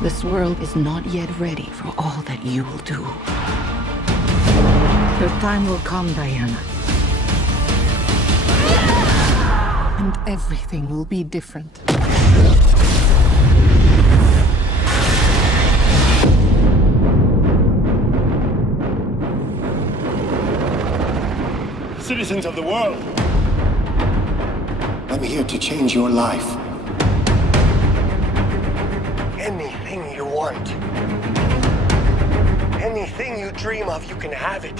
This world is not yet ready for all that you will do. Your time will come, Diana. And everything will be different. Citizens of the world, I'm here to change your life. anything you want, anything you dream of, you can have it.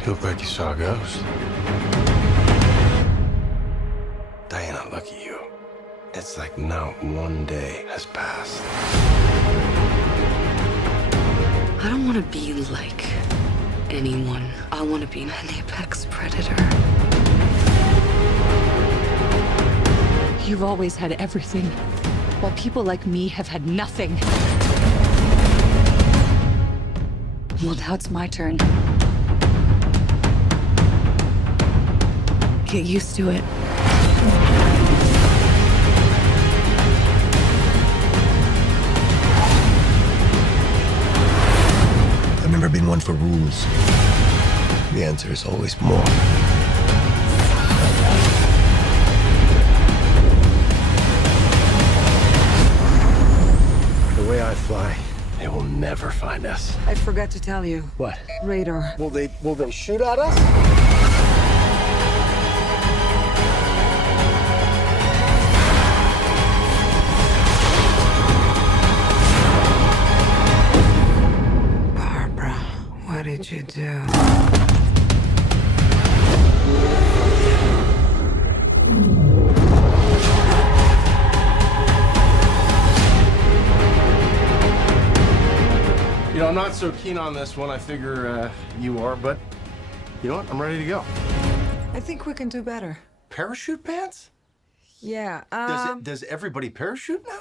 You look like you saw a ghost. Diana, look at you. It's like not one day has passed. I don't want to be like anyone. I want to be an apex predator. You've always had everything, while people like me have had nothing. Well, now it's my turn. Get used to it. I've never been one for rules. The answer is always more. The way I fly, they will never find us. I forgot to tell you. What? Radar. Will they shoot at us? Barbara, what did you do? You know, I'm not so keen on this one. I figure you are, but you know what? I'm ready to go. I think we can do better. Parachute pants? Yeah, Does everybody parachute now?